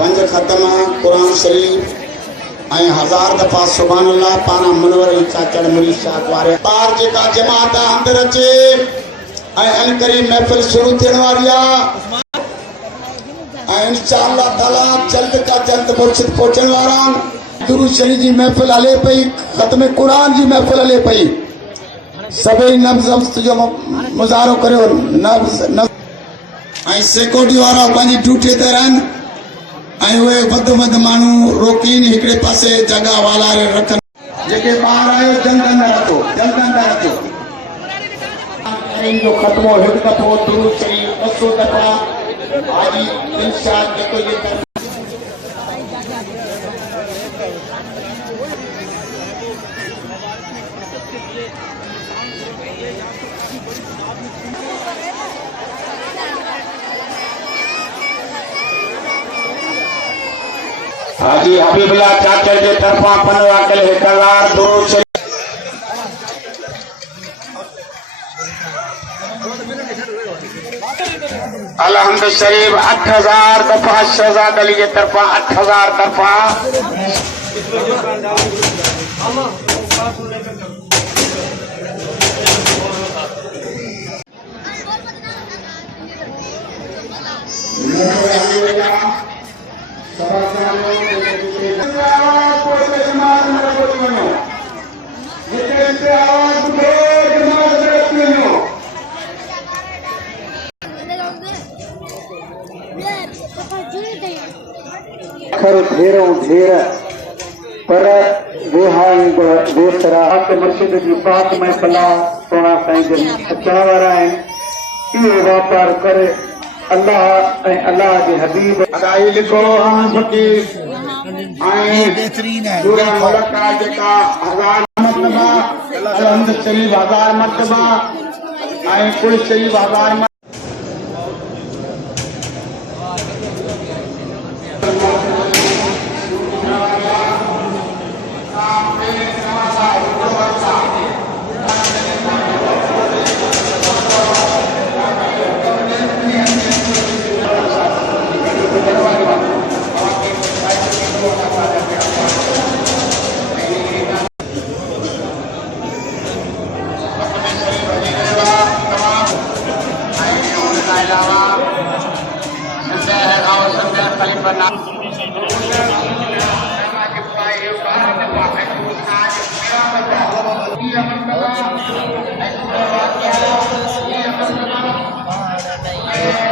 पंज खत्म कुरान शरीफ ऐं 1000 दफ़ा सुभान अल्लाह पाना मुनवर चाचड़ मुरी शाह वारे तार जेका जमात अंदर अचे ऐं अनकरी महफ़िल शुरू थियण वारी आहे ऐं इंशाअल्लाह ताला जल्द का जल्द मुर्शिद पहुचण वारा दुरूद शरीफ जी महफ़िल हले पई खत्म कुरान जी महफ़िल हले पई सभई नब्ज़ जो मुज़ाहरो करियो नब्ज़ ऐं सिक्योरिटी वारा पंहिंजी ड्यूटी ते रहनि ऐं उहे वधि वधि माण्हू रोकीन हिकिड़े पासे जॻह वालारे रखनि जेके ॿार आयो जल्द अंदरि अचो जो ख़त्मो हिकु दफ़ो दुरूद शरीफ 200 दफ़ा हाजी दिलशाद जेको जे हाजी हबीबुल्ला चाचड़ के तरफा पनवा के 1000 दुरूद शरीफ अलहम्द शरीफ 8000 दफा शहजाद अली के तरफा 8000 दफा ढेर पर मुर्शिद की पाक में कला सोना साईं अचण वारा आहिनि इहो वापार करे अल्लाह अल्लाह के हबीब अदाई लिखो फकीर पूरा मुल्क का जेका 1000 मरतबा अलहम्द शरीफ 1000 मरतबा कुल शरीफ 1000 Yeah.